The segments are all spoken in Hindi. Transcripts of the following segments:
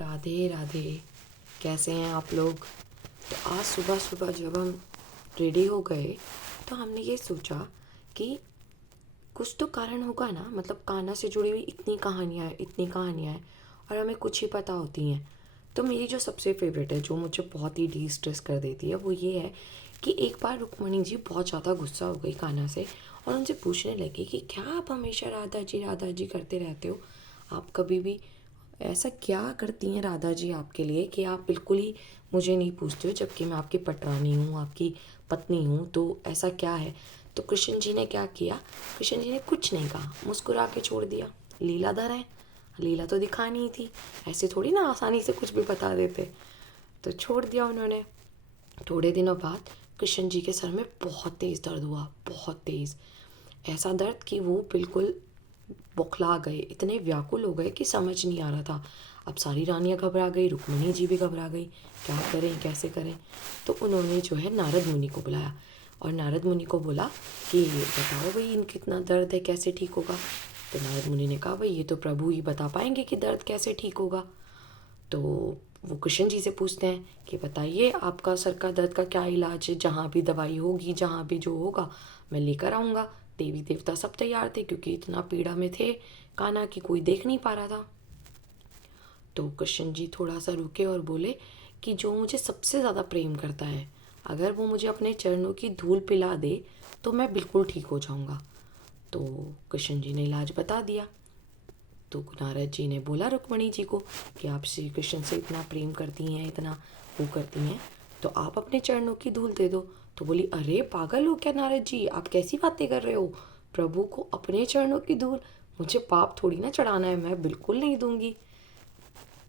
राधे राधे। कैसे हैं आप लोग? तो आज सुबह सुबह जब हम रेडी हो गए तो हमने ये सोचा कि कुछ तो कारण होगा ना, मतलब कान्हा से जुड़ी हुई इतनी कहानियाँ हैं और हमें कुछ ही पता होती हैं। तो मेरी जो सबसे फेवरेट है, जो मुझे बहुत ही डी स्ट्रेस कर देती है, वो ये है कि एक बार रुक्मणी जी बहुत ज़्यादा गुस्सा हो गई कान्हा से और उनसे पूछने लगी कि क्या आप हमेशा राधा जी करते रहते हो? आप कभी भी ऐसा क्या करती हैं राधा जी आपके लिए कि आप बिल्कुल ही मुझे नहीं पूछते हो, जबकि मैं आपकी पटरानी हूँ, आपकी पत्नी हूँ। तो ऐसा क्या है? तो कृष्ण जी ने क्या किया? कृष्ण जी ने कुछ नहीं कहा, मुस्कुरा के छोड़ दिया। लीलाधर है, लीला तो दिखानी ही थी, ऐसे थोड़ी ना आसानी से कुछ भी बता देते। तो छोड़ दिया उन्होंने। थोड़े दिनों बाद कृष्ण जी के सर में बहुत तेज़ दर्द हुआ, बहुत तेज़। ऐसा दर्द कि वो बिल्कुल बौखला गए, इतने व्याकुल हो गए कि समझ नहीं आ रहा था। अब सारी रानियां घबरा गई, रुक्मिणी जी भी घबरा गई, क्या करें कैसे करें। तो उन्होंने जो है नारद मुनि को बुलाया और नारद मुनि को बोला कि बताओ भाई, इनके इतना दर्द है, कैसे ठीक होगा? तो नारद मुनि ने कहा भाई, ये तो प्रभु ही बता पाएंगे कि दर्द कैसे ठीक होगा। तो वो कृष्ण जी से पूछते हैं कि बताइए आपका सर का दर्द का क्या इलाज है, जहाँ भी दवाई होगी, जहाँ भी जो होगा मैं लेकर आऊँगा। देवी देवता सब तैयार थे क्योंकि इतना पीड़ा में थे कान्हा की कोई देख नहीं पा रहा था। तो कृष्ण जी थोड़ा सा रुके और बोले कि जो मुझे सबसे ज़्यादा प्रेम करता है, अगर वो मुझे अपने चरणों की धूल पिला दे तो मैं बिल्कुल ठीक हो जाऊँगा। तो कृष्ण जी ने इलाज बता दिया। तो नारद जी ने बोला रुक्मणी जी को कि आप श्री कृष्ण से इतना प्रेम करती हैं, इतना वो करती हैं, तो आप अपने चरणों की धूल दे दो। तो बोली, अरे पागल हो क्या नारद जी, आप कैसी बातें कर रहे हो? प्रभु को अपने चरणों की धूल? मुझे पाप थोड़ी ना चढ़ाना है, मैं बिल्कुल नहीं दूंगी।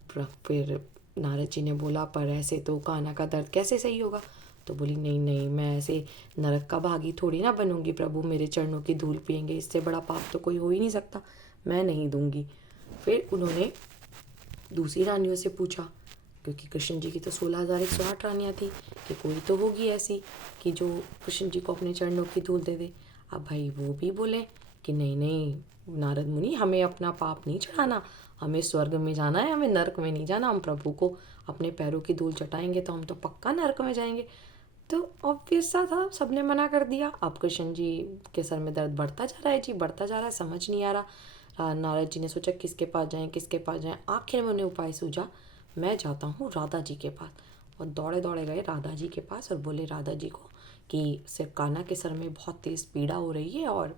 फिर नारद जी ने बोला, पर ऐसे तो कान्हा का दर्द कैसे सही होगा? तो बोली, नहीं नहीं, मैं ऐसे नरक का भागी थोड़ी ना बनूंगी, प्रभु मेरे चरणों की धूल पियेंगे, इससे बड़ा पाप तो कोई हो ही नहीं सकता, मैं नहीं दूंगी। फिर उन्होंने दूसरी रानियों से पूछा, क्योंकि कृष्ण जी की तो 16,108 रानियाँ थी, कि कोई तो होगी ऐसी कि जो कृष्ण जी को अपने चरणों की धूल दे दे। अब भाई वो भी बोले कि नहीं नहीं नारद मुनि, हमें अपना पाप नहीं चढ़ाना, हमें स्वर्ग में जाना है, हमें नरक में नहीं जाना। हम प्रभु को अपने पैरों की धूल चटाएंगे तो हम तो पक्का नरक में जाएंगे। तो ऑब्वियस सा था, सबने मना कर दिया। अब कृष्ण जी के सर में दर्द बढ़ता जा रहा है जी, बढ़ता जा रहा है, समझ नहीं आ रहा। नारद जी ने सोचा किसके पास जाएं, किसके पास जाएं। आखिर में उन्हें उपाय सूझा, मैं जाता हूँ राधा जी के पास। और दौड़े दौड़े गए राधा जी के पास और बोले राधा जी को कि सिर्फ कान्हा के सर में बहुत तेज़ पीड़ा हो रही है और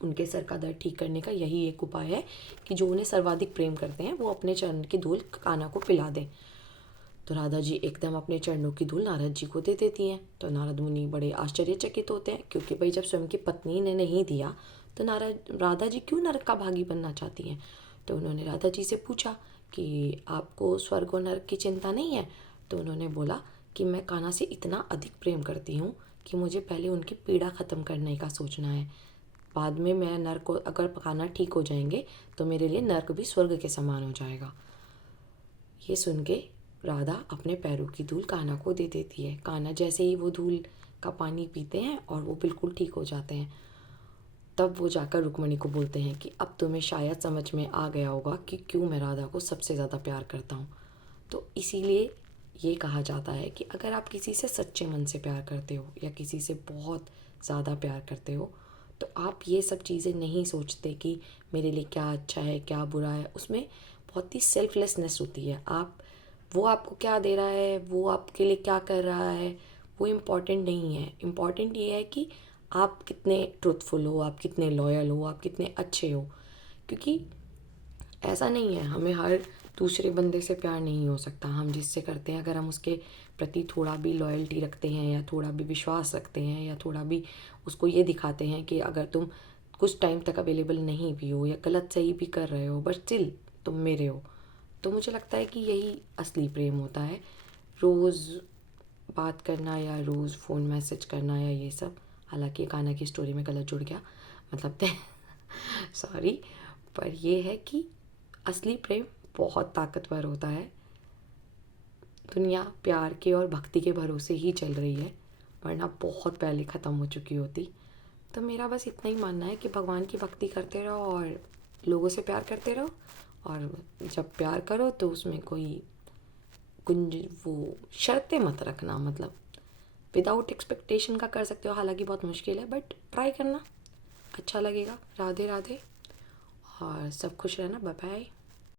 उनके सर का दर्द ठीक करने का यही एक उपाय है कि जो उन्हें सर्वाधिक प्रेम करते हैं वो अपने चरण की धूल कान्हा को पिला दें। तो राधा जी एकदम अपने चरणों की धूल नारद जी को दे देती हैं। तो नारद मुनि बड़े आश्चर्यचकित होते हैं, क्योंकि भाई जब स्वयं की पत्नी ने नहीं दिया तो नारद राधा जी क्यों नरक का भागी बनना चाहती हैं? तो उन्होंने राधा जी से पूछा कि आपको स्वर्ग और नरक की चिंता नहीं है? तो उन्होंने बोला कि मैं कान्हा से इतना अधिक प्रेम करती हूँ कि मुझे पहले उनकी पीड़ा ख़त्म करने का सोचना है, बाद में मैं नर्क को, अगर कान्हा ठीक हो जाएंगे तो मेरे लिए नर्क भी स्वर्ग के समान हो जाएगा। ये सुन के राधा अपने पैरों की धूल कान्हा को दे देती है। कान्हा जैसे ही वो धूल का पानी पीते हैं और वो बिल्कुल ठीक हो जाते हैं। तब वो जाकर रुक्मणी को बोलते हैं कि अब तुम्हें शायद समझ में आ गया होगा कि क्यों मैं राधा को सबसे ज़्यादा प्यार करता हूँ। तो इसीलिए ये कहा जाता है कि अगर आप किसी से सच्चे मन से प्यार करते हो या किसी से बहुत ज़्यादा प्यार करते हो, तो आप ये सब चीज़ें नहीं सोचते कि मेरे लिए क्या अच्छा है क्या बुरा है। उसमें बहुत ही सेल्फलेसनेस होती है। आप, वो आपको क्या दे रहा है, वो आपके लिए क्या कर रहा है, वो इम्पॉर्टेंट नहीं है। इम्पॉर्टेंट ये है कि आप कितने ट्रुथफुल हो, आप कितने लॉयल हो, आप कितने अच्छे हो। क्योंकि ऐसा नहीं है, हमें हर दूसरे बंदे से प्यार नहीं हो सकता। हम जिससे करते हैं, अगर हम उसके प्रति थोड़ा भी लॉयल्टी रखते हैं या थोड़ा भी विश्वास रखते हैं या थोड़ा भी उसको ये दिखाते हैं कि अगर तुम कुछ टाइम तक अवेलेबल नहीं भी हो या गलत सही भी कर रहे हो बट स्टिल तुम मेरे हो, तो मुझे लगता है कि यही असली प्रेम होता है। रोज़ बात करना या रोज़ फ़ोन मैसेज करना या ये सब, हालांकि कान्हा की स्टोरी में गलत जुड़ गया, मतलब सॉरी। पर ये है कि असली प्रेम बहुत ताकतवर होता है। दुनिया प्यार के और भक्ति के भरोसे ही चल रही है, वरना बहुत पहले ख़त्म हो चुकी होती। तो मेरा बस इतना ही मानना है कि भगवान की भक्ति करते रहो और लोगों से प्यार करते रहो और जब प्यार करो तो उसमें कोई कुंज वो शर्तें मत रखना, मतलब विदाउट एक्सपेक्टेशन का कर सकते हो, हालांकि बहुत मुश्किल है, बट ट्राई करना, अच्छा लगेगा। राधे राधे और सब खुश रहना। Bye bye.